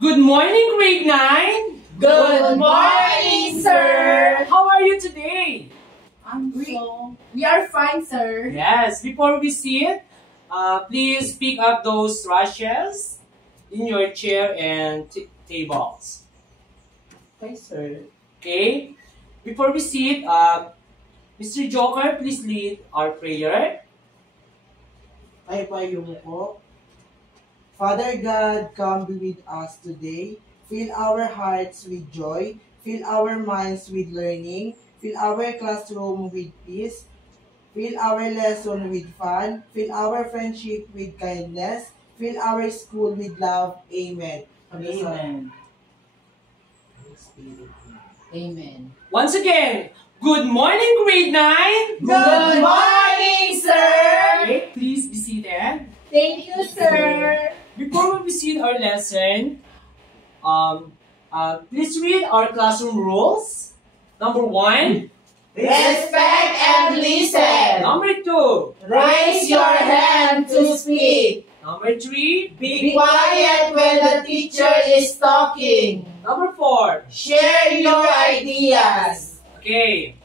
Good morning, grade 9. Good morning, sir. How are you today? We are fine, sir. Yes, before we sit, please pick up those rushes in your chair and tables. Okay, sir. Okay? Before we sit, Mr. Joker, please lead our prayer. Ay payong ko. Father God, come be with us today. Fill our hearts with joy. Fill our minds with learning. Fill our classroom with peace. Fill our lesson with fun. Fill our friendship with kindness. Fill our school with love. Amen. Amen. Amen. Once again, good morning, grade 9. Good morning, sir. Okay, please be seated. Thank you, sir. Before we begin our lesson, please read our classroom rules. Number 1. Respect and listen. Number 2. Raise your hand to speak. Number 3. Be quiet when the teacher is talking. Number 4. Share your ideas. Okay.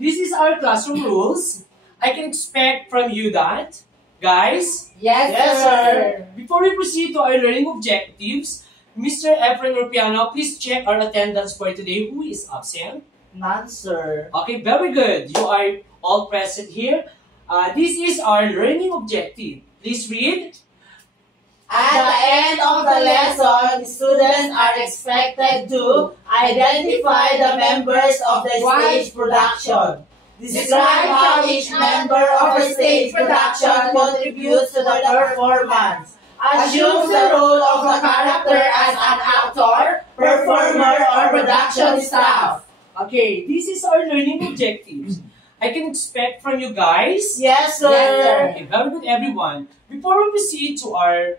This is our classroom rules. I can expect from you that, guys, Yes, sir. before we proceed to our learning objectives, Mr. Efren Rupiano, please check our attendance for today. Who is absent? None, sir. Okay, very good. You are all present here. This is our learning objective. Please read. At the end of the lesson, students are expected to identify the members of the stage production. Describe how each member of the stage production contributes to the performance. Assume the role of the character as an actor, performer, or production staff. Okay, this is our learning objectives. I can expect from you guys. Yes, sir. Okay, very good, everyone. Before we proceed to our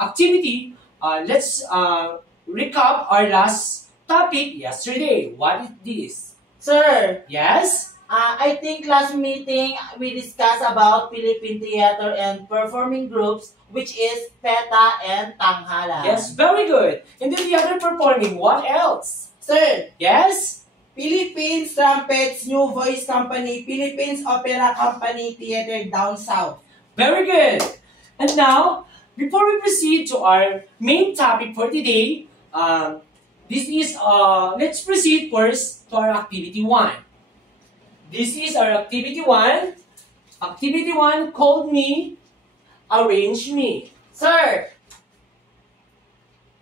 activity, let's recap our last topic yesterday. What is this? Sir, Yes? I think last meeting we discussed about Philippine theater and performing groups, which is PETA and Tanghala. Yes, very good. And then the other performing, what else? Sir, Yes? Philippines Trumpets New Voice Company, Philippines Opera Company Theater down south. Very good. And now, before we proceed to our main topic for today, let's proceed first to our activity 1. This is our activity 1. Activity 1 called me, arrange me. Sir,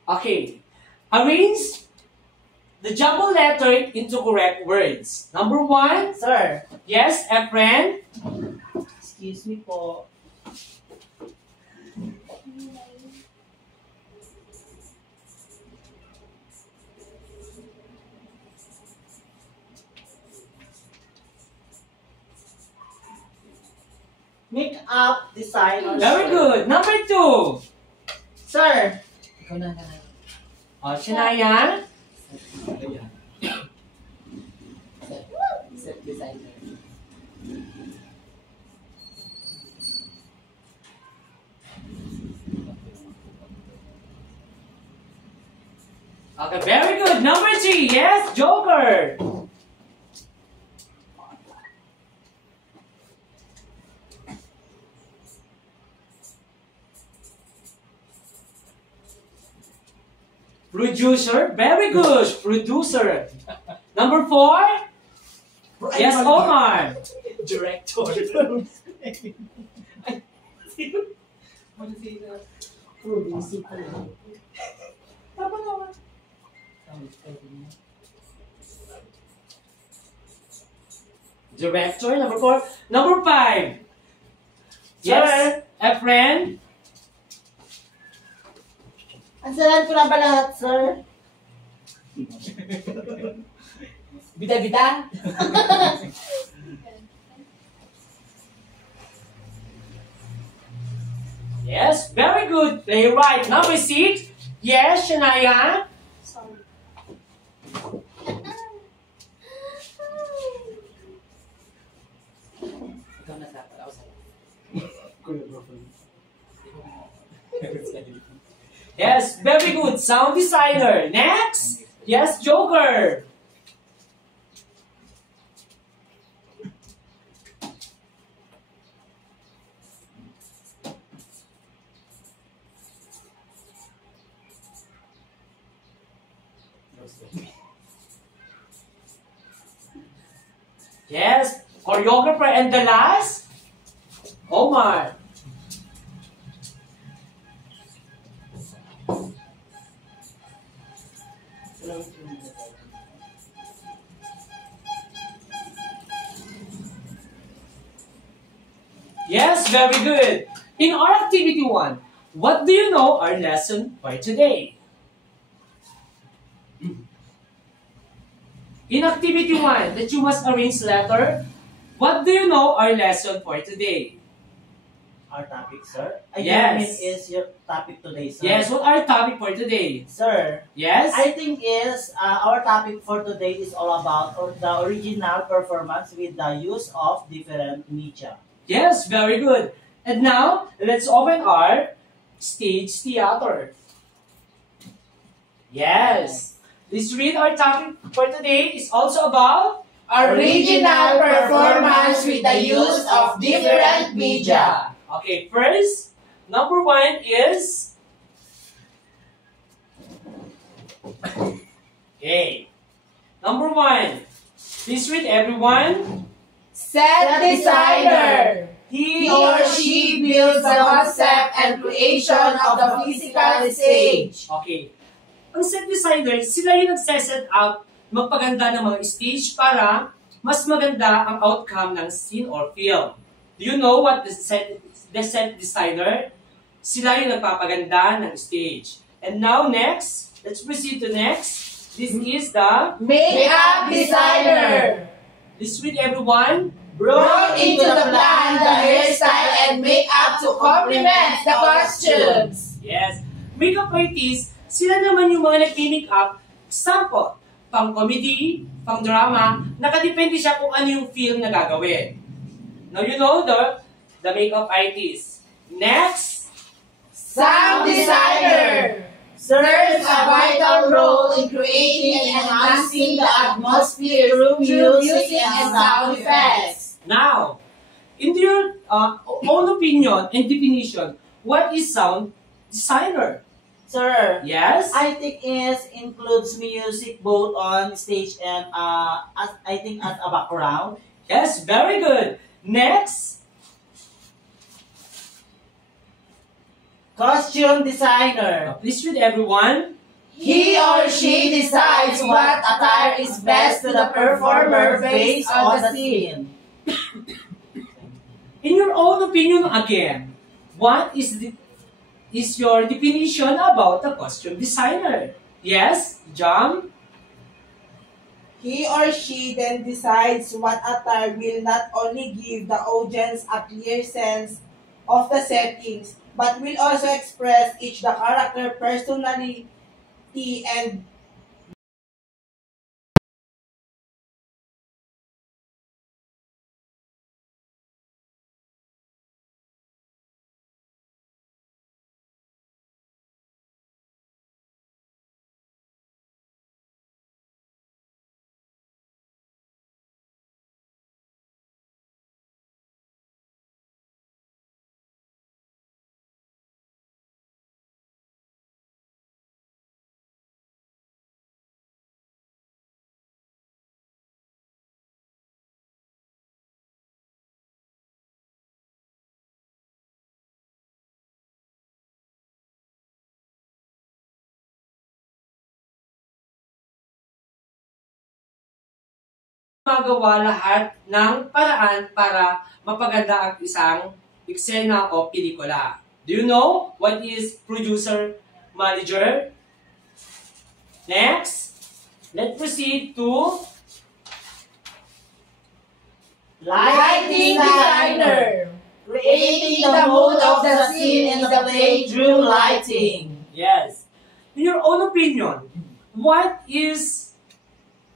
Okay. Arrange the jumble letter into correct words. Number 1. sir, Yes, Efren? excuse me po. Make up design or Very good. Number 2. Sir, Shania? set designer. Okay, very good. Number 3. Yes, Joker. Producer. Very good. Producer. Number 4. Yes, Omar. Director. Director. Number 4. Number 5. Yes, Efren. Ansalan ko na ba lahat, sir? Bida-bida? Yes, very good. Playwright. Number 6. Yes, Shania. Sorry. Ikaw na dapat ako sa'yo. Yes, very good. Sound designer. Next. Yes, Joker. Yes, choreographer. And the last, Omar. Yes, very good. In our activity 1, what do you know our lesson for today? In activity 1, that you must arrange letter, what do you know our lesson for today? Our topic, sir? Yes. Is your topic today, sir? Yes, what our topic for today? Sir, Yes? I think our topic for today is all about the original performance with the use of different media. Yes, very good. And now, let's open our stage theater. Yes. Let's read our topic for today is also about Original performance with the use of different media. Okay, first, number 1 is... Okay. Number 1. Please read everyone. Set designer. He or she builds the concept and creation of the physical stage. Okay. Ang set designer, sila yung nagse-set up, magpaganda ng mga stage para mas maganda ang outcome ng scene or film. Do you know what the set designer? Sila yung nagpapaganda ng stage. And now next, let's proceed to next. This is the Makeup designer. Let's read everyone. Brought into the plan the hairstyle and makeup to complement the costumes. Yes. Makeup artists, sila naman yung mga nag-make up, example, pang comedy, pang drama, nakadepende siya kung ano yung film na gagawin. Now you know the makeup artist. Next, Sound designer. Serves a vital role in creating and enhancing the atmosphere through music and sound effects. now, in your own opinion and definition, what is sound designer? Sir, Yes? I think it includes music both on stage and I think as a background. Yes, very good. Next, Costume designer. please read everyone. He or she decides what attire is best to the performer based on the scene. In your own opinion again, what is your definition about the costume designer? Yes, John? He or she then decides what attire will not only give the audience a clear sense of the settings, but will also express each the character personality and magawa lahat ng paraan para mapaganda ang isang eksena o pelikula. Do you know what is producer manager? Next, let's proceed to Lighting designer. Creating the mood of the scene in the play through lighting. yes. In your own opinion, what is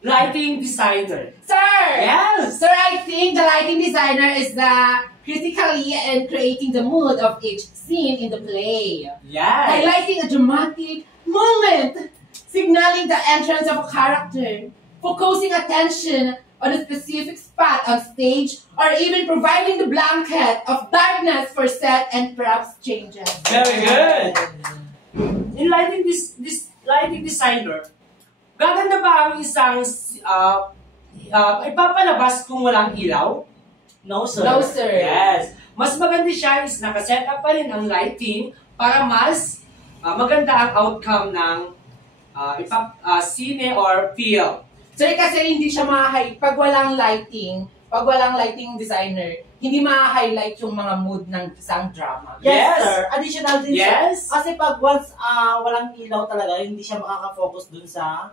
lighting designer? Sir! Yes. Sir, I think the lighting designer is the critically and creating the mood of each scene in the play. Yes. Highlighting a dramatic moment, signaling the entrance of a character, focusing attention on a specific spot on stage, or even providing the blanket of darkness for set and props changes. Very good. In lighting designer, gaganda ba ang isang ipapalabas kung walang ilaw? No, sir. No, sir. Yes. Mas maganda siya is nakaset up pa rin ang lighting para mas maganda ang outcome ng scene or film. Sir, kasi hindi siya pag walang lighting designer, hindi ma-highlight yung mga mood ng isang drama. Yes, Yes. sir. Additional din, Yes. sir. Kasi pag once walang ilaw talaga, hindi siya makaka-focus dun sa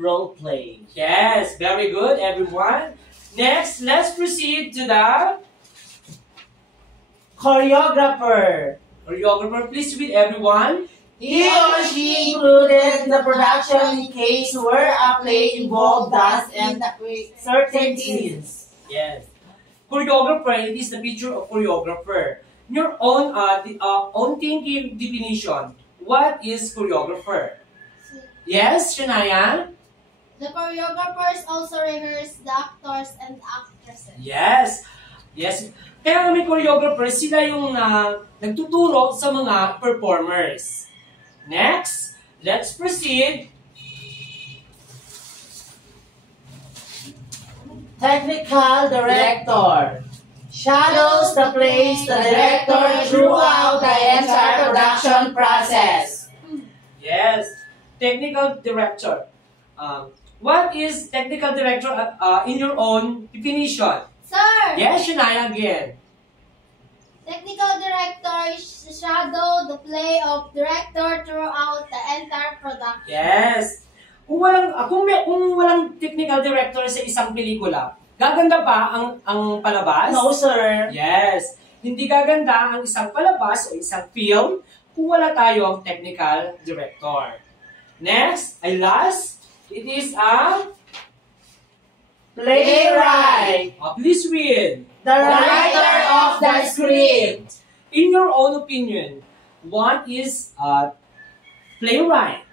role play. Yes, very good, everyone. Next, let's proceed to the Choreographer. choreographer. Please read everyone. He or she included in the production in case where a play involved dance and certain scenes. Yes. Choreographer, it is the picture of choreographer. Your own own thinking definition. What is choreographer? Yes, Shania? The choreographers also rehearse the actors and actresses. Yes. Yes. Kaya may choreographer, sila yung nagtuturo sa mga performers. Next, let's proceed. Technical director. Shadows the plays the director throughout the entire production process. Yes, technical director. What is technical director in your own definition? Sir, Yes, Shania again. technical director shadow the play of director throughout the entire production. Yes. Kung walang technical director sa isang pelikula, gaganda ba ang palabas? No, sir. Yes. Hindi gaganda ang isang palabas o isang film kung wala tayong technical director. Next, ay last, it is a Playwright. please read. The writer of the script. In your own opinion, what is a playwright?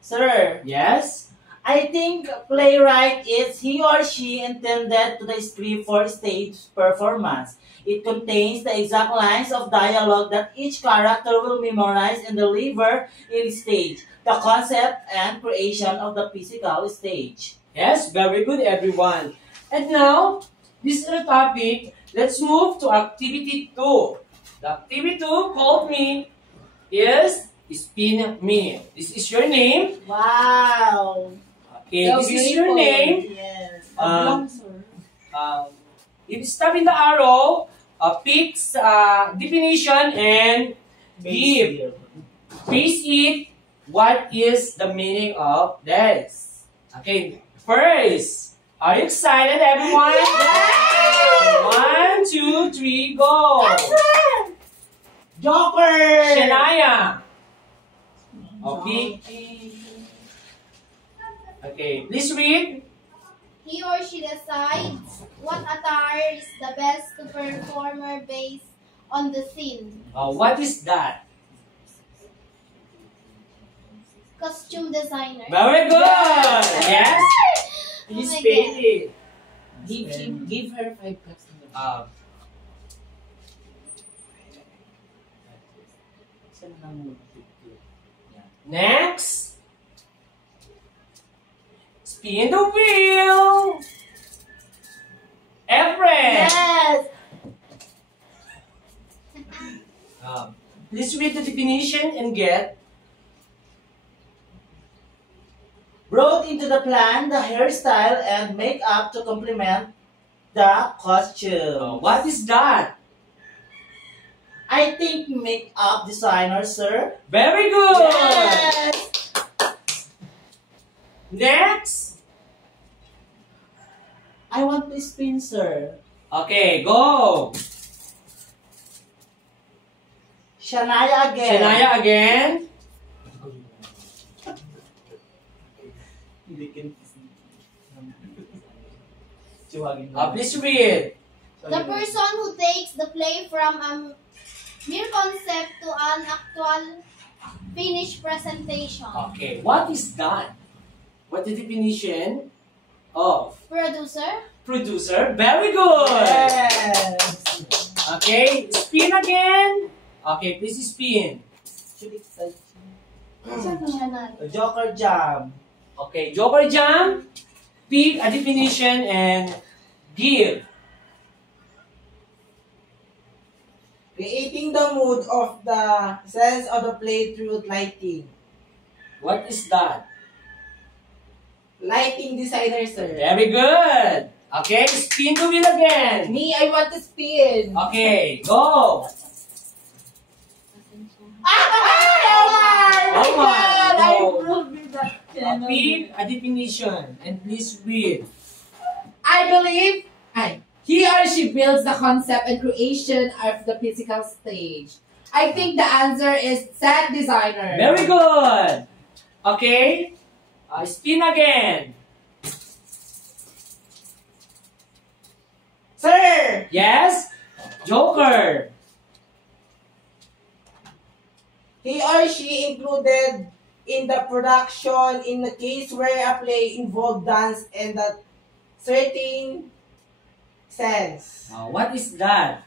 Sir, Yes? I think playwright is he or she intended to the script for stage performance. It contains the exact lines of dialogue that each character will memorize and deliver in stage, the concept and creation of the physical stage. Yes, very good everyone. And now, this is the topic. Let's move to activity 2. The activity 2 called me is Spin Me. This is your name. Wow. Okay, So this is your beautiful. name. Yes. Um, If you stop in the arrow, pick definition and give. Face it. What is the meaning of this? Okay, first, are you excited, everyone? One, two, three, go. Joker. Shania. Okay. Okay, please read. He or she decides what attire is the best to performer based on the scene. What is that? Costume designer. Very good. Yes. Oh Please my paint it. Give her 5 cups. Next. Spin the wheel. Efren. Yes. Please read the definition and get. Brought into the plan the hairstyle and makeup to complement the costume. What is that? I think makeup designer, sir. Very good. Yes. Next. I want to spin, sir. Okay, go. Shania again. Shania again. Please Please read. The person who takes the play from a mere concept to an actual finished presentation. Okay, what is that? What the definition of Producer. producer? Very good. Yes. Okay, spin again. Okay, please spin. Joker jam. Okay, Joker Jam. Pick a definition and give. Creating the mood of the sense of the play through lighting. What is that? Lighting designer, sir. Very good. Okay, spin the wheel again. Me, I want to spin. Okay, go. Oh my God! I Oh. will be that channel. Pick a definition and please read. I believe he or she builds the concept and creation of the physical stage. I think the answer is set designer. Very good. Okay, spin again. Sir! Yes, Joker. He or she included in the production in the case where a play involved dance and a certain sense. What is that?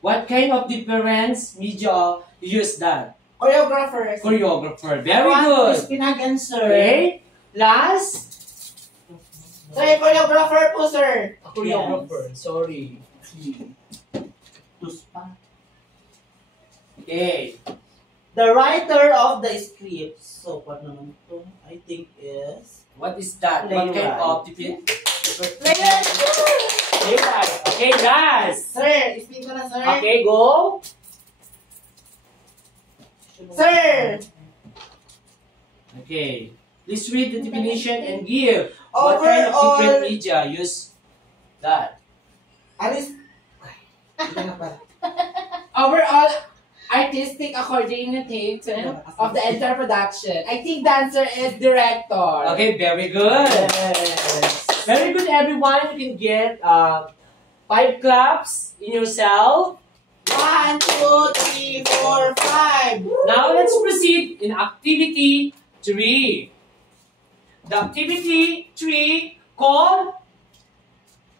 What kind of difference media use that? Choreographer. Choreographer. I Very want to good. spin again, sir. Okay, last. Sir, choreographer po, sir. Choreographer. Sorry. Tuspa. Okay. The writer of the script. So, what naman to? I think is... What is that? What kind Playwright. of difference? Player. Playwright. Okay, last. Sir, spin ko na, sir. Okay, go. Sir, Okay. Please read the definition and give. What kind of overall, different media use that? alis... Ay, hindi na pala. Overall, artistic coordinator of the entire production. I think the answer is director. Okay, very good. Yes. Very good, everyone. You can get 5 claps in yourself. 1, 2, 3, 4, 5. Now let's proceed in activity 3. The activity 3 called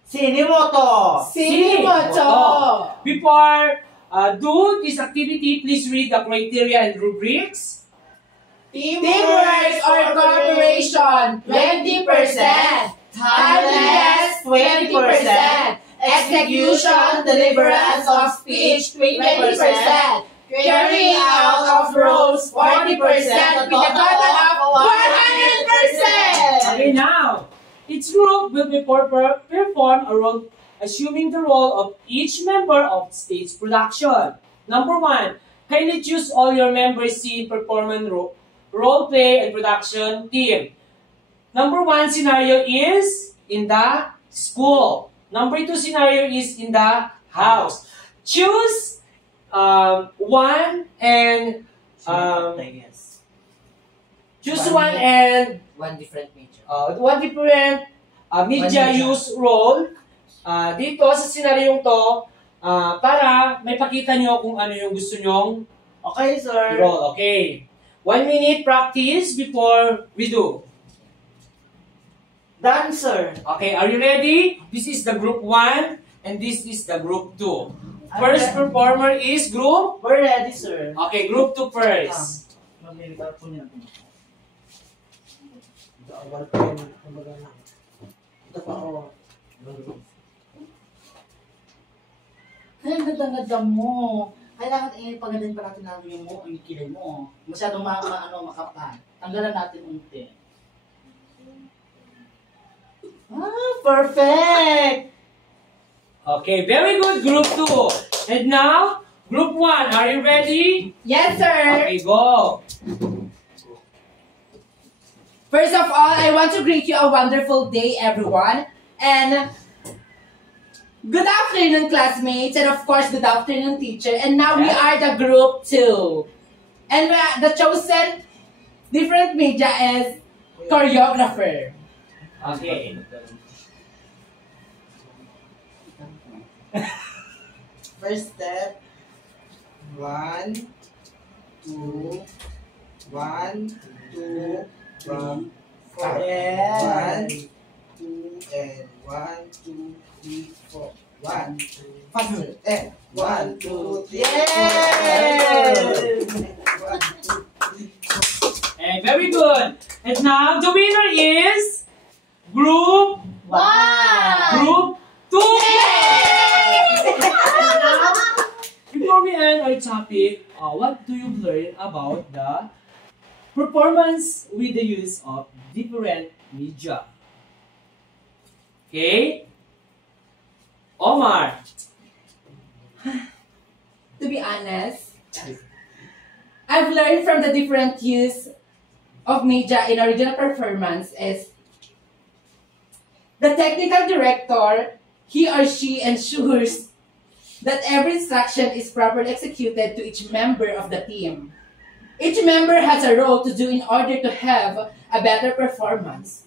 Sinimoto. Sinimoto. Before do this activity, please read the criteria and rubrics. Teamwork or cooperation, 20%. Timeliness, 20%. Execution, deliverance of speech, 20%. Carrying out of roles, 40%. With a total of 100%. Okay, now each group will perform a role, assuming the role of each member of stage production. Number 1, kindly choose all your members scene, performance, role play, and production team. Number 1 scenario is in the school. Number 2 scenario is in the house. Choose one and Yes. choose one and One different major. one different media One media. use role dito sa senaryong to para may pakita nyo kung ano yung gusto nyong Okay, sir. role. Okay. 1 minute practice before we do. Dancer. Okay, are you ready? This is the group 1 and this is the group 2. First performer is group? We're ready, sir. Okay, group 2 first. Maglilitar po niya. Ito, awal pa yun. Kumbaga na. Ito pa, oh. Ay, ganda-ganda mo. Kailangan pagandin pa natin natin mo, yung kilay mo. Masyadong makapal. Tanggalan natin unti. Ah, perfect! Okay, very good, group 2. And now, group 1, are you ready? Yes, sir. Okay, go. First of all, I want to greet you a wonderful day, everyone. And good afternoon, classmates. And of course, good afternoon, teacher. And now we are the group 2. And the chosen different media is choreographer. Okay. First step. 1, 2, 1, 2, 3, 4. Yeah. 1, 2, and 1, 2, 3, 4. 1, 2, faster. And 1, 2, 3. Yay! 1, 2, 3, 4. And very good. And now the winner is Group Wow! 2. Before we end our topic, what do you learn about the performance with the use of different media? Okay? Omar. To be honest, I've learned from the different use of media in original performance is the technical director, he or she ensures that every instruction is properly executed to each member of the team. Each member has a role to do in order to have a better performance.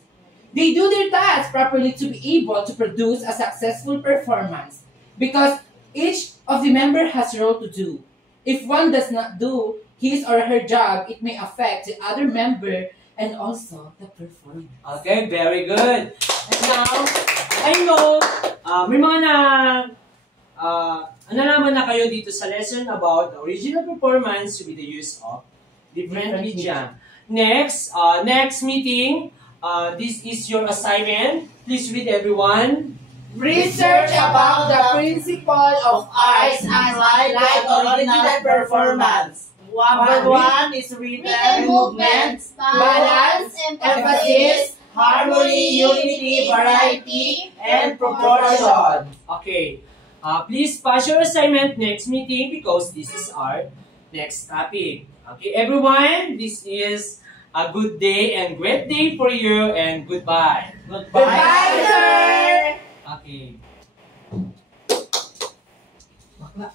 They do their tasks properly to be able to produce a successful performance because each of the member has a role to do. If one does not do his or her job, it may affect the other member and also the performance. Okay, very good. And now, I know, may mga nalaman na kayo dito sa lesson about the original performance with the use of different media. Next meeting, this is your assignment. Please read everyone. Research about the principle of arts applied to original performance. Number 1 is rhythm, movement, balance, emphasis, harmony, unity, variety, and proportion. Okay. Please pass your assignment next meeting because this is our next topic. Okay, everyone, this is a good day and great day for you and goodbye. Goodbye, sir! Okay. Bakla.